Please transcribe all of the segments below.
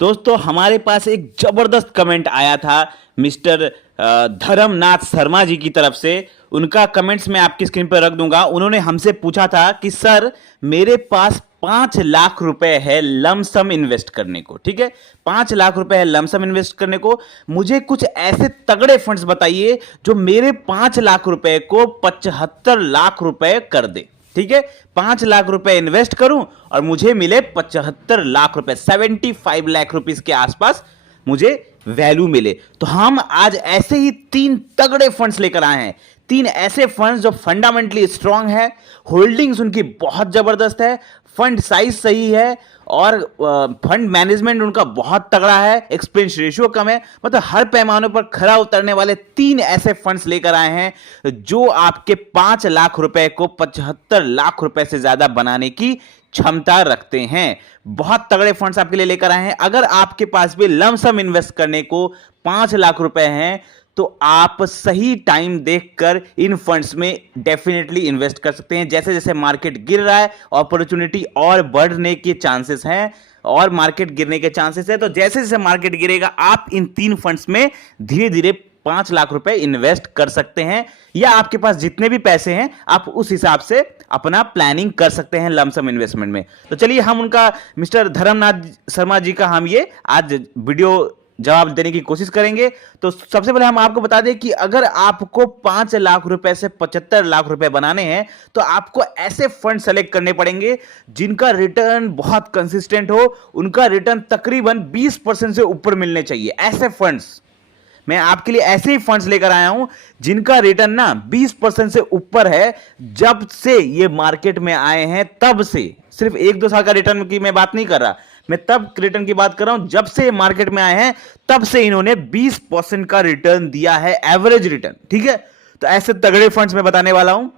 दोस्तों हमारे पास एक जबरदस्त कमेंट आया था मिस्टर धर्मनाथ शर्मा जी की तरफ से। उनका कमेंट्स मैं आपकी स्क्रीन पर रख दूंगा। उन्होंने हमसे पूछा था कि सर मेरे पास 5 लाख रुपए है लमसम इन्वेस्ट करने को। ठीक है, 5 लाख रुपए है लमसम इन्वेस्ट करने को। मुझे कुछ ऐसे तगड़े फंड्स बताइए जो मेरे 5 लाख रुपए को 75 लाख रुपए कर दे। ठीक है, 5 लाख रुपए इन्वेस्ट करूं और मुझे मिले 75 लाख रुपए, 75 लाख रुपीस के आसपास मुझे वैल्यू मिले। तो हम आज ऐसे ही 3 तगड़े फंड्स लेकर आए हैं। 3 ऐसे फंड्स जो फंडामेंटली स्ट्रांग है, होल्डिंग्स उनकी बहुत जबरदस्त है, फंड साइज सही है और फंड मैनेजमेंट उनका बहुत तगड़ा है, एक्सपेंस रेशियो कम है। मतलब हर पैमानों पर खरा उतरने वाले 3 ऐसे फंड्स लेकर आए हैं जो आपके 5 लाख रुपए को 75 लाख रुपए से ज्यादा बनाने की क्षमता रखते हैं। बहुत तगड़े फंड्स आपके लिए लेकर आए हैं। अगर आपके पास भी लमसम इन्वेस्ट करने को 5 लाख रुपए हैं तो आप सही टाइम देखकर इन फंड्स में डेफिनेटली इन्वेस्ट कर सकते हैं। जैसे जैसे मार्केट गिर रहा है अपॉर्चुनिटी और बढ़ने के चांसेस हैं और मार्केट गिरने के चांसेस है। तो जैसे जैसे मार्केट गिरेगा आप इन 3 फंड्स में धीरे धीरे 5 लाख रुपए इन्वेस्ट कर सकते हैं, या आपके पास जितने भी पैसे हैं आप उस हिसाब से अपना प्लानिंग कर सकते हैं लमसम इन्वेस्टमेंट में। तो चलिए हम उनका मिस्टर धर्मनाथ शर्मा जी का हम ये आज वीडियो जवाब देने की कोशिश करेंगे। तो सबसे पहले हम आपको बता दें कि अगर आपको 5 लाख रुपए से 75 लाख रुपए बनाने हैं तो आपको ऐसे फंड सेलेक्ट करने पड़ेंगे जिनका रिटर्न बहुत कंसिस्टेंट हो, उनका रिटर्न तकरीबन 20% से ऊपर मिलने चाहिए। ऐसे फंड्स मैं आपके लिए ऐसे ही फंड्स लेकर आया हूं जिनका रिटर्न ना 20% से ऊपर है। जब से ये मार्केट में आए हैं तब से, सिर्फ 1-2 साल का रिटर्न की मैं बात नहीं कर रहा, मैं तब रिटर्न की बात कर रहा हूं जब से मार्केट में आए हैं तब से इन्होंने 20% का रिटर्न दिया है, एवरेज रिटर्न। ठीक है, तो ऐसे तगड़े फंड्स मैं बताने वाला हूं।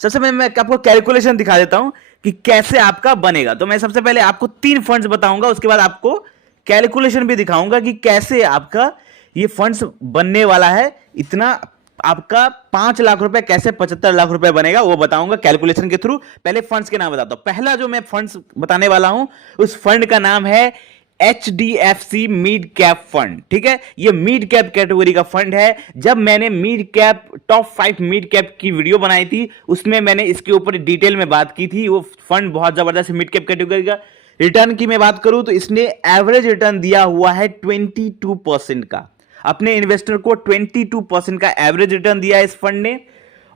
सबसे पहले मैं आपको कैलकुलेशन दिखा देता हूं कि कैसे आपका बनेगा। तो मैं सबसे पहले आपको 3 फंड्स बताऊंगा, उसके बाद आपको कैलकुलेशन भी दिखाऊंगा कि कैसे आपका ये फंड्स बनने वाला है। इतना आपका 5 लाख रुपए कैसे 75 लाख रुपए बनेगा वो बताऊंगा कैलकुलेशन के थ्रू। पहले फंड्स के नाम बताता हूं। पहला जो मैं फंड्स बताने वाला हूं उस फंड का नाम है HDFC मिड कैप फंड। ठीक है, ये मिड कैप कैटेगरी का फंड है। जब मैंने mid cap top 5 mid cap की वीडियो बनाई थी उसमें मैंने इसके ऊपर डिटेल में बात की थी। वो फंड बहुत जबरदस्त मिड कैप कैटेगरी का। रिटर्न की मैं बात करूं तो इसने एवरेज रिटर्न दिया हुआ है 22% का। अपने इन्वेस्टर को 22% का एवरेज रिटर्न दिया है इस फंड ने,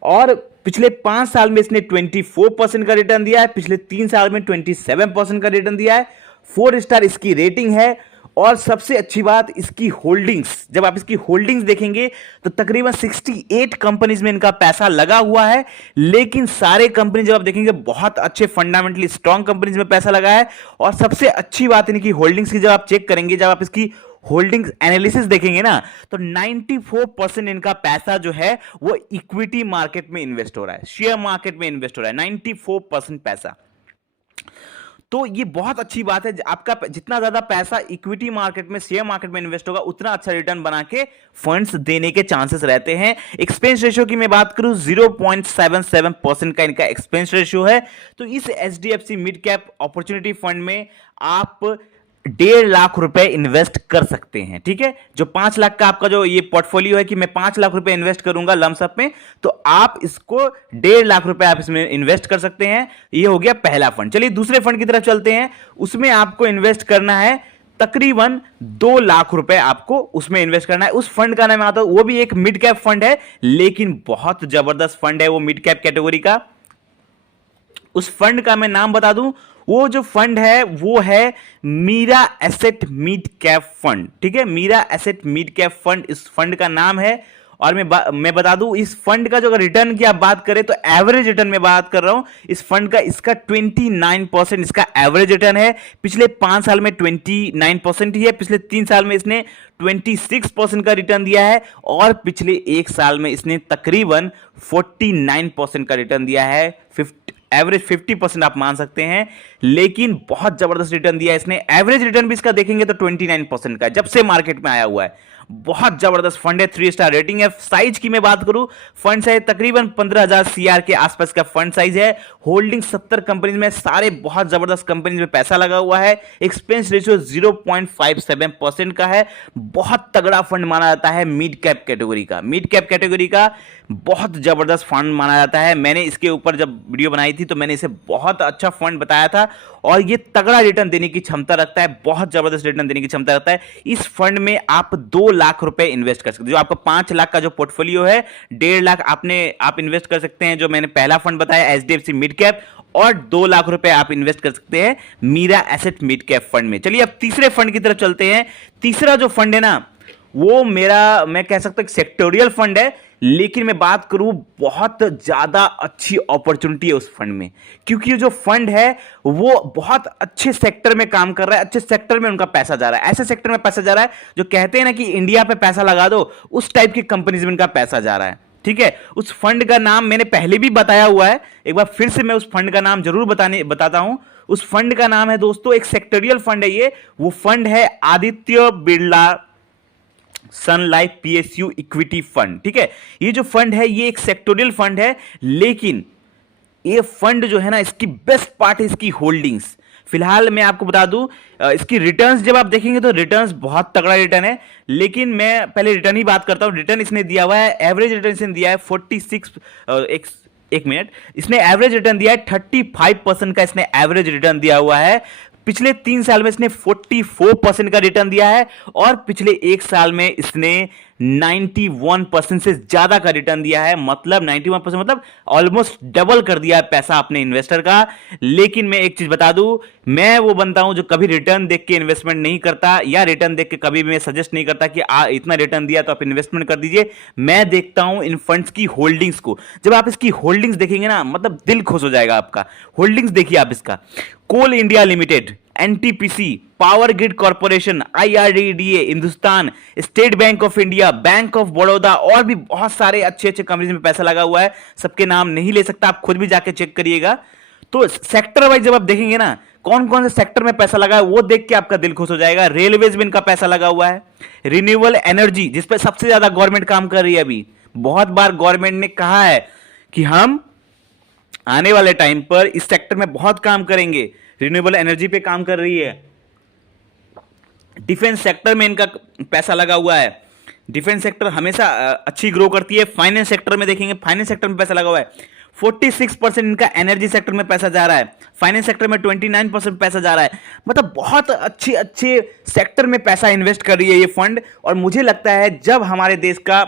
और पिछले 5 साल में इसने 24% का रिटर्न दिया है, पिछले 3 साल में 27% का रिटर्न दिया है। 4 स्टार इसकी रेटिंग है, और सबसे अच्छी बात इसकी होल्डिंग्स, जब आप इसकी होल्डिंग्स देखेंगे तो तकरीबन 68 कंपनीज में इनका पैसा लगा हुआ है। लेकिन सारे कंपनी जब आप देखेंगे बहुत अच्छे फंडामेंटली स्ट्रॉन्ग कंपनीज में पैसा लगा है। और सबसे अच्छी बात इनकी होल्डिंग्स की जब आप चेक करेंगे, जब आप इसकी होल्डिंग्स एनालिसिस देखेंगे ना, तो 94% इनका पैसा जो है वो इक्विटी मार्केट में इन्वेस्ट हो रहा है, शेयर मार्केट में इन्वेस्ट हो रहा है, 94% पैसा। तो ये बहुत अच्छी बात है। आपका जितना ज्यादा पैसा इक्विटी मार्केट में, शेयर मार्केट में इन्वेस्ट होगा उतना अच्छा रिटर्न बना के फंड्स देने के चांसेस रहते हैं। एक्सपेंस रेशियो की मैं बात करूं 0.77% का इनका एक्सपेंस रेशियो है। तो इस HDFC mid cap opportunity fund में आप 1.5 लाख रुपए इन्वेस्ट कर सकते हैं। ठीक है, जो 5 लाख का आपका जो ये पोर्टफोलियो है कि मैं 5 लाख रुपए इन्वेस्ट करूंगा लमसम में, तो आप इसको 1.5 लाख रुपए आप इसमें इन्वेस्ट कर सकते हैं। ये हो गया पहला फंड। चलिए दूसरे फंड की तरफ चलते हैं। उसमें आपको इन्वेस्ट करना है तकरीबन 2 लाख रुपए, आपको उसमें इन्वेस्ट करना है। उस फंड का नाम आता है, वो भी एक मिड कैप फंड है लेकिन बहुत जबरदस्त फंड है वो मिड कैप कैटेगरी का। उस फंड का मैं नाम बता दूं, वो जो फंड है वो है Mirae Asset mid cap fund. ठीक है, Mirae Asset mid cap fund इस फंड का नाम है। और मैं बता दूं इस फंड का जो अगर रिटर्न की आप बात करें तो एवरेज रिटर्न में बात कर रहा हूं इस फंड का, इसका 29% इसका एवरेज रिटर्न है। पिछले 5 साल में 29% ही है, पिछले 3 साल में इसने 26% का रिटर्न दिया है, और पिछले 1 साल में इसने तकरीबन 49% का रिटर्न दिया है। एवरेज 50% आप मान सकते हैं। लेकिन बहुत जबरदस्त रिटर्न दिया है इसने। एवरेज रिटर्न भी इसका देखेंगे तो 29% का है जब से मार्केट में आया हुआ है। बहुत जबरदस्त फंड है, 3 स्टार रेटिंग है। साइज की मैं बात करूं, फंड साइज तकरीबन 15,000 सीआर के आसपास का फंड साइज है। होल्डिंग 70 कंपनीज में, सारे बहुत जबरदस्त कंपनीज में पैसा लगा हुआ है। एक्सपेंस रेशियो 0.57% का है। बहुत तगड़ा फंड माना जाता है मिड कैप कैटेगरी का। मिड कैप कैटेगरी का बहुत जबरदस्त फंड माना जाता है। मैंने इसके ऊपर जब वीडियो बनाई थी तो मैंने इसे बहुत अच्छा फंड बताया था और ये तगड़ा रिटर्न देने की क्षमता रखता है, बहुत जबरदस्त रिटर्न देने की क्षमता रखता है। इस फंड में आप 2 लाख रुपए इन्वेस्ट कर सकते हैं। जो आपका 5 लाख का जो पोर्टफोलियो है, 1.5 लाख आप इन्वेस्ट कर सकते हैं जो मैंने पहला फंड बताया एचडीएफसी मिड कैप, और 2 लाख रुपए आप इन्वेस्ट कर सकते हैं Mirae Asset mid cap fund में। चलिए अब तीसरे फंड की तरफ चलते हैं। तीसरा जो फंड है ना, वो मेरा, मैं कह सकता हूं सेक्टोरियल फंड है, लेकिन मैं बात करूं बहुत ज्यादा अच्छी अपॉर्चुनिटी है उस फंड में, क्योंकि ये जो फंड है वो बहुत अच्छे सेक्टर में काम कर रहा है। अच्छे सेक्टर में उनका पैसा जा रहा है, ऐसे सेक्टर में पैसा जा रहा है जो कहते हैं ना कि इंडिया पे पैसा लगा दो, उस टाइप की कंपनीज में उनका पैसा जा रहा है। ठीक है, उस फंड का नाम मैंने पहले भी बताया हुआ है, एक बार फिर से मैं उस फंड का नाम जरूर बताता हूं। उस फंड का नाम है दोस्तों, एक सेक्टोरियल फंड है ये, वो फंड है Aditya Birla Sun life PSU equity fund. ठीक है, ये जो फंड है ये एक सेक्टोरियल फंड है, लेकिन ये फंड जो है ना, इसकी बेस्ट पार्ट है इसकी होल्डिंग्स। फिलहाल मैं आपको बता दूं, इसकी रिटर्न्स जब आप देखेंगे तो रिटर्न्स बहुत तगड़ा रिटर्न है, लेकिन मैं पहले रिटर्न ही बात करता हूं। रिटर्न इसने दिया हुआ है, एवरेज रिटर्न इसने दिया है 46, एक मिनट, इसने एवरेज रिटर्न दिया है 35% का इसने एवरेज रिटर्न दिया हुआ है। पिछले 3 साल में इसने 44% का रिटर्न दिया है और पिछले 1 साल में इसने 91% से ज्यादा का रिटर्न दिया है। मतलब 91% मतलब ऑलमोस्ट डबल कर दिया है पैसा अपने इन्वेस्टर का। लेकिन मैं एक चीज बता दूं, मैं वो बनता हूं जो कभी रिटर्न देख के इन्वेस्टमेंट नहीं करता, या रिटर्न देख के कभी मैं सजेस्ट नहीं करता कि इतना रिटर्न दिया तो आप इन्वेस्टमेंट कर दीजिए। मैं देखता हूं इन फंड्स की होल्डिंग्स को। जब आप इसकी होल्डिंग्स देखेंगे ना, मतलब दिल खुश हो जाएगा आपका। होल्डिंग्स देखिए आप इसका, Coal India Limited, NTPC, Power Grid Corporation, IRDA, Hindustan, State Bank of India, Bank of Baroda, और भी बहुत सारे अच्छे अच्छे कंपनीज में पैसा लगा हुआ है। सबके नाम नहीं ले सकता, आप खुद भी जाके चेक करिएगा। तो सेक्टर वाइज जब आप देखेंगे ना कौन कौन से सेक्टर में पैसा लगा है, वो देख के आपका दिल खुश हो जाएगा। रेलवेज में इनका पैसा लगा हुआ है, रिन्यूएबल एनर्जी जिस पे सबसे ज्यादा गवर्नमेंट काम कर रही है अभी। बहुत बार गवर्नमेंट ने कहा है कि हम आने वाले टाइम पर इस सेक्टर में बहुत काम करेंगे, रिन्यूएबल एनर्जी पे काम कर रही है। डिफेंस सेक्टर में इनका पैसा लगा हुआ है, डिफेंस सेक्टर हमेशा अच्छी ग्रो करती है। फाइनेंस सेक्टर में देखेंगे, फाइनेंस सेक्टर में पैसा लगा हुआ है। 46% इनका एनर्जी सेक्टर में पैसा जा रहा है, फाइनेंस सेक्टर में 29% पैसा जा रहा है। मतलब बहुत अच्छे अच्छे सेक्टर में पैसा इन्वेस्ट कर रही है ये फंड। और मुझे लगता है जब हमारे देश का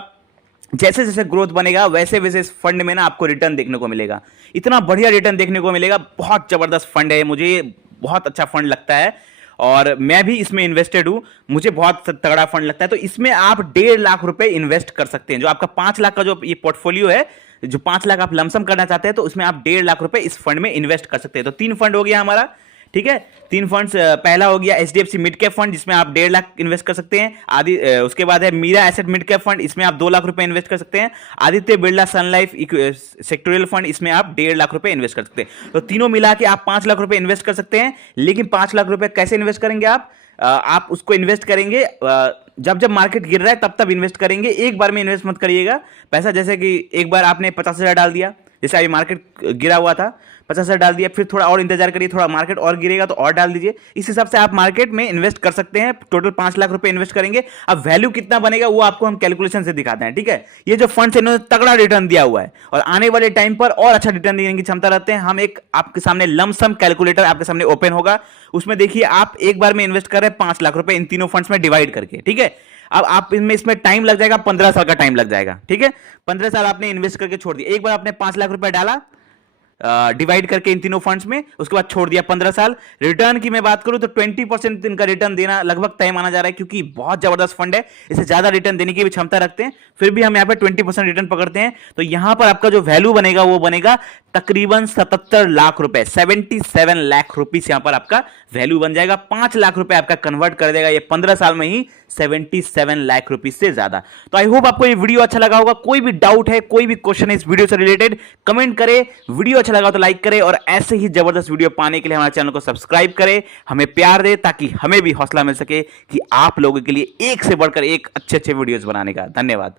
जैसे जैसे ग्रोथ बनेगा वैसे वैसे इस फंड में ना आपको रिटर्न देखने को मिलेगा, इतना बढ़िया रिटर्न देखने को मिलेगा। बहुत जबरदस्त फंड है, मुझे बहुत अच्छा फंड लगता है और मैं भी इसमें इन्वेस्टेड हूं, मुझे बहुत तगड़ा फंड लगता है। तो इसमें आप 1.5 लाख रुपए इन्वेस्ट कर सकते हैं। जो आपका 5 लाख का जो ये पोर्टफोलियो है, जो 5 लाख आप लमसम करना चाहते हैं, तो उसमें आप 1.5 लाख रुपए इस फंड में इन्वेस्ट कर सकते हैं। तो 3 फंड हो गया हमारा। ठीक है, 3 फंड्स। पहला हो गया एचडीएफसी मिड कैप फंड जिसमें आप 1.5 लाख इन्वेस्ट कर सकते हैं। उसके बाद है Mirae Asset mid cap fund, इसमें आप 2 लाख रुपए इन्वेस्ट कर सकते हैं। Aditya Birla Sun Life sectoral fund, इसमें आप 1.5 लाख रुपए इन्वेस्ट कर सकते हैं। तो तीनों मिला के आप 5 लाख रुपए इन्वेस्ट कर सकते हैं। लेकिन 5 लाख रुपए कैसे इन्वेस्ट करेंगे आप उसको इन्वेस्ट करेंगे जब जब मार्केट गिर रहा है तब तब इन्वेस्ट करेंगे। एक बार में इन्वेस्ट मत करिएगा पैसा। जैसे कि एक बार आपने 50,000 डाल दिया, जैसे अभी मार्केट गिरा हुआ था, 50,000 डाल दिया, फिर थोड़ा और इंतजार करिए, थोड़ा मार्केट और गिरेगा तो और डाल दीजिए। इस हिसाब से आप मार्केट में इन्वेस्ट कर सकते हैं। टोटल 5 लाख रुपए इन्वेस्ट करेंगे। अब वैल्यू कितना बनेगा वो आपको हम कैलकुलेशन से दिखाते हैं। ठीक है, ये जो फंड है इन्होंने तगड़ा रिटर्न दिया हुआ है और आने वाले टाइम पर और अच्छा रिटर्न देने की क्षमता रखते हैं। हम एक आपके सामने लमसम कैलकुलेटर आपके सामने ओपन होगा, उसमें देखिए आप एक बार में इन्वेस्ट कर रहे हैं 5 लाख रुपए इन तीनों फंड्स में डिवाइड करके। ठीक है, अब आप इसमें टाइम लग जाएगा, 15 साल का टाइम लग जाएगा। ठीक है, 15 साल आपने इन्वेस्ट करके छोड़ दिया। एक बार आपने 5 लाख रुपए डाला डिवाइड करके इन तीनों फंड्स में, उसके बाद छोड़ दिया 15 साल। रिटर्न की मैं बात करूं तो 20% इनका रिटर्न देना लगभग तय माना जा रहा है, क्योंकि बहुत जबरदस्त फंड है, इसे ज्यादा रिटर्न देने की भी क्षमता रखते हैं। फिर भी हम यहाँ पे 20% रिटर्न पकड़ते हैं। तो यहां पर आपका जो वैल्यू बनेगा वो बनेगा तकरीबन 77 लाख रुपए, 77 लाख रुपीस यहां पर आपका वैल्यू बन जाएगा। 5 लाख रुपए आपका कन्वर्ट कर देगा ये 15 साल में ही 77 लाख रुपीस से ज्यादा। तो आई होप आपको ये वीडियो अच्छा लगा होगा। कोई भी डाउट है, कोई भी क्वेश्चन है इस वीडियो से रिलेटेड, कमेंट करें। वीडियो अच्छा लगा तो लाइक करें और ऐसे ही जबरदस्त वीडियो पाने के लिए हमारे चैनल को सब्सक्राइब करें, हमें प्यार दे ताकि हमें भी हौसला मिल सके कि आप लोगों के लिए एक से बढ़कर एक अच्छे अच्छे वीडियोस बनाने का। धन्यवाद।